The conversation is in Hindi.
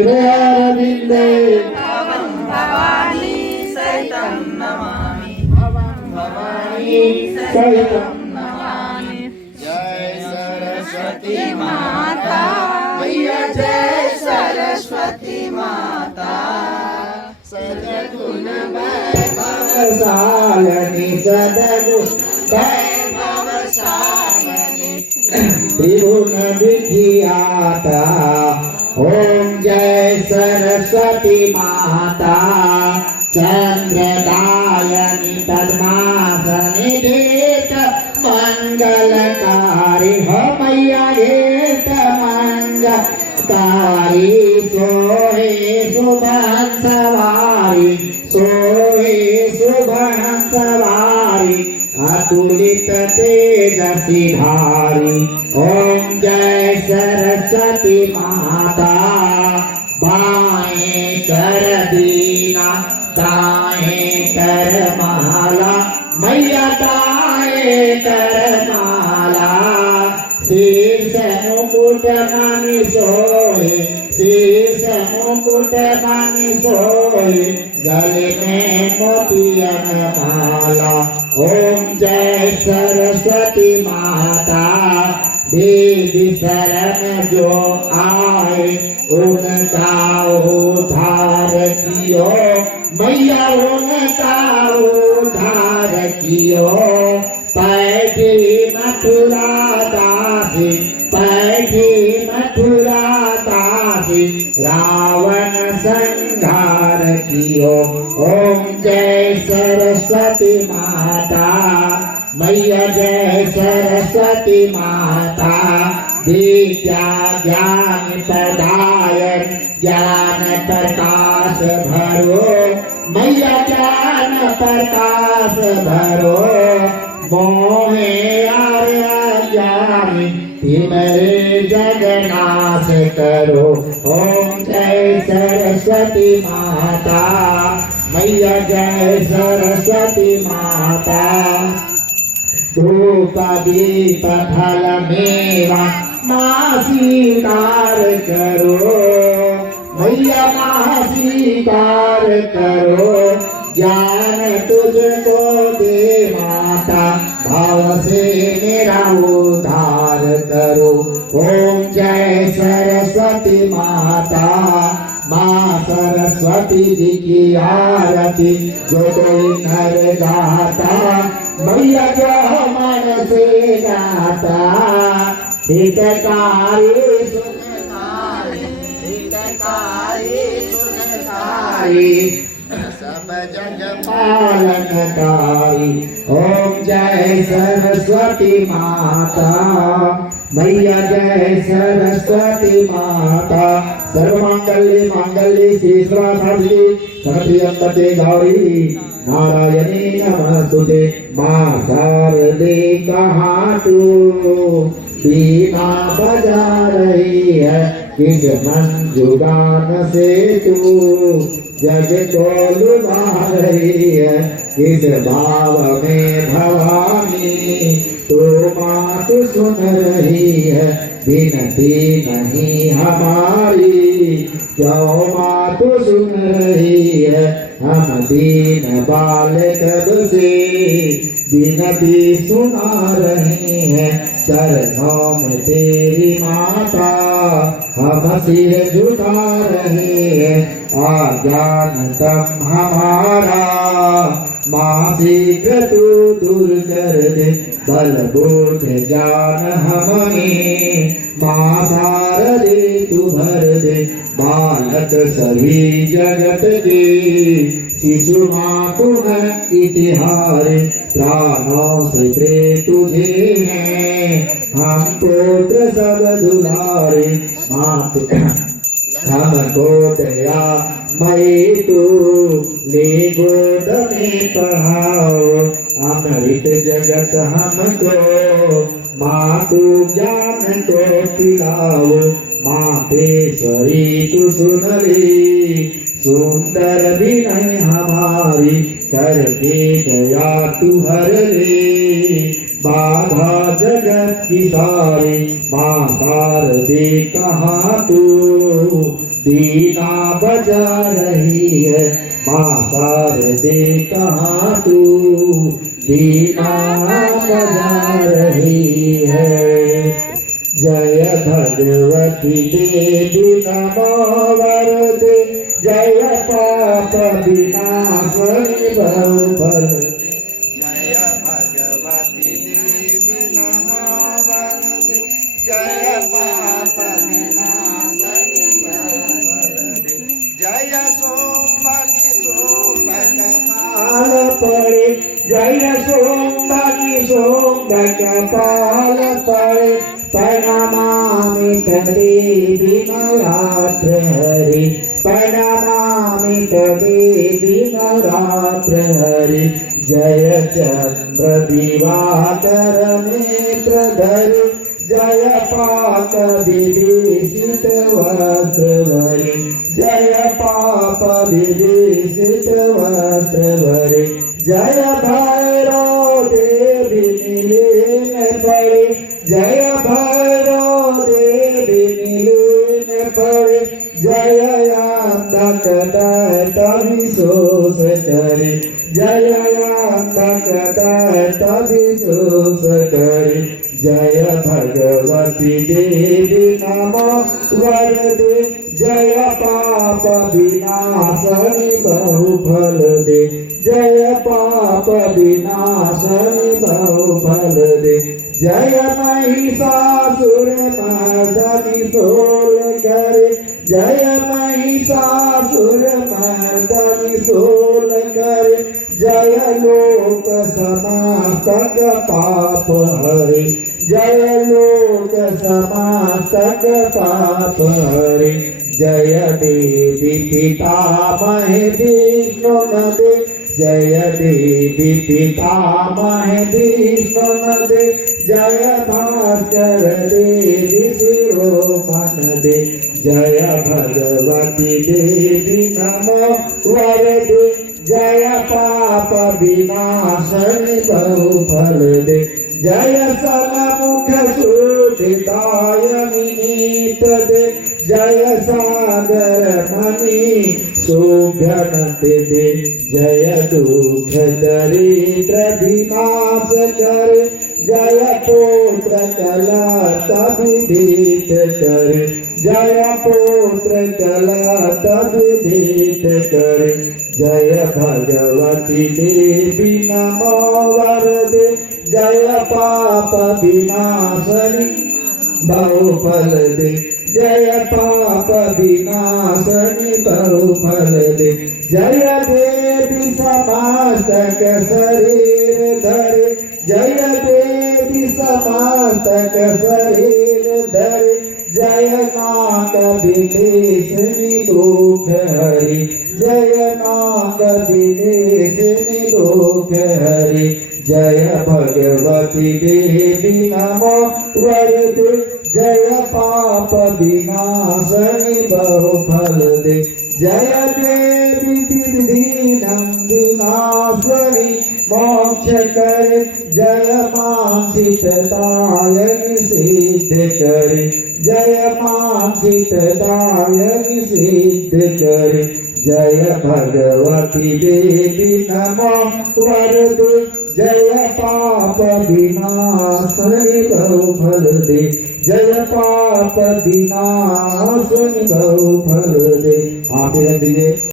हृदयारविन्दे भवानी सहितं नमामि भवानी सहितं नमामि। जय सरस्वती माता मैया जय सरस्वती माता सद्गुण वैभवशालिनी सद्गुण वैभवशालिनी त्रिगुण विख्याता ओम जय सरस्वती माता चंद्रदायिनी पद्मासनी गीत मंगलकारी हो मैया गीत मंगलकारी सोहे सुबह सवारी सोहे सुबह सवारी अतुलित तेजसी धारी ओम जय सरस्वती माता बाएं कर दीना दाएं कर माला मैया दाएं कर माला शीर्ष मुकुट मणि सोए शीर्ष मुकुट मणि सोए गले में मोतियन माला ओम जय सरस्वती माता देवी शरण जो आए उनका उद्धार कियो मैया उनका उद्धार कियो पैठी मथुरा दासी पैठी मथुरा दासी रावण संहार कियो ओम जय सरस्वती माता मैया जय सरस्वती माता विद्या ज्ञान प्रदायक ज्ञान प्रकाश भरो मैया ज्ञान प्रकाश भरो मोहे आर्य ज्ञानी तिमरे जगनाश करो ओम जय सरस्वती माता मैया जय सरस्वती माता धूप दीप फल मेवा माँ स्वीकार करो मैया माँ स्वीकार करो ज्ञान तुझको दे माता भाव से मेरा उद्धार करो ओम जय सरस्वती माता माँ सरस्वती जी की आरती जो कोई नर गाता मैया जो मन से गाता हितकारी सुखकारी हितकारी सुखकारी सब जग पालनकारी ओम जय सरस्वती माता मैया जय सरस्वती माता सर्वमंगल्ये मांगल्ये श्री सर्वार्थसाधिके शरण्ये गौरी नारायणी नमस्तुते माँ शारदे कहाँ तू बीना बजा रही है किस मंजू गान से तू जग को लुभा रही है किस भाव में भवानी तो माँ तू सुन रही है विनती नहीं हमारी क्यों माँ तू सुन रही है हम दीन बाल कब से विनती सुना रहे हैं चरणों में तेरी माता हम सिर झुका रहे हैं अज्ञान तम हमारा माँ शीघ्र तू दूर कर दे बल बोध ज्ञान हमें माँ शारदे तू भर दे बालक सभी जगत के शिशु माँ तुम इतिहार प्राणों से प्रिय तुझे हैं हम पुत्र सब दुलारे माँ हमको दया मई तू ले गोद में पढ़ाओ अमृत जगत हमको माँ तू ज्ञान को पिलाओ मातेश्वरी तू सुन ली सुंदर विनय हमारी करके दया तू हर ले बाधा जगत की सारी माँ शारदे कहाँ तू दीना बजा रही है माँ शारदे कहाँ तू दीना बजा रही है। जय भगवती देवी नमो वरदे जय पाप विनाशनी बहुफलदे। जय भगवती देवी नमो वरदे जय पाप विनाशनी बहुफलदे। जय सोमवती सोमकपाल पड़े जय सोमवती सोमकपाल पड़े प्रणमामि तदेवी नवरात्र हरि प्रणमामि तदेवी नवरात्र हरि। जय चंद्र दिवाकर नेत्रधर जय पाक विभीषित वस्त्रवरि जय पाप विभीषित वस्त्रवरि। जय भैरव देवी नीलीन पड़े जय भैरव देवी नीलीन पड़े जय अंधक दैत विशोष करे जय अंधक दैत विशोष करे। जय भगवती देवी नमो वरदे जय पाप विनाशनी बहुफल दे जय पाप विनाशनी बहुफल दे। जय महिषासुर मर्दनी सोल करे जय महिषासुर मर्दनी सोल करे जय लोक समास्तक पाप हरे जय लोक समास्तक पाप हरे। जय देवी पितामह विष्णु नदे जय देवी पितामह विष्णु नदे जय भास्कर देवी शिरोमण दे। जय भगवती देवी नमो वरदे जय पाप विनाशनी बहुफल दे। जय सनमुख सुदितायनि नीत दे जय सागर मणि शोभनते दे। जय दुख दरिद्र विनाश कर जय पुत्र कलता विदित कर जय पुत्र कलता विदित कर। जय भगवती देवी नमो वरदे जय पाप विनाशनी बहुफल दे जय पाप विनाशनी बहुफल दे। जय देवी समास्तक शरीर धरे जय देवी समास्तक शरीर धरे जय नाग विदेशनी दुख हरि जय नाग विदेशनी दुख हरि। जय भगवती देवी नमो वरदे जय पाप विनाशनी बहुफल दे। जय देवी दीनं विनाशनी मोक्ष कर जय मांसिकतायनि सिद्ध कर जय मांसिकतायनि सिद्ध कर। जय भगवती देवी नमो वरदे जय पाप विनाशनी बहुफल दे जय पाप विनाशनी बहुफल दे। आप दीजिए।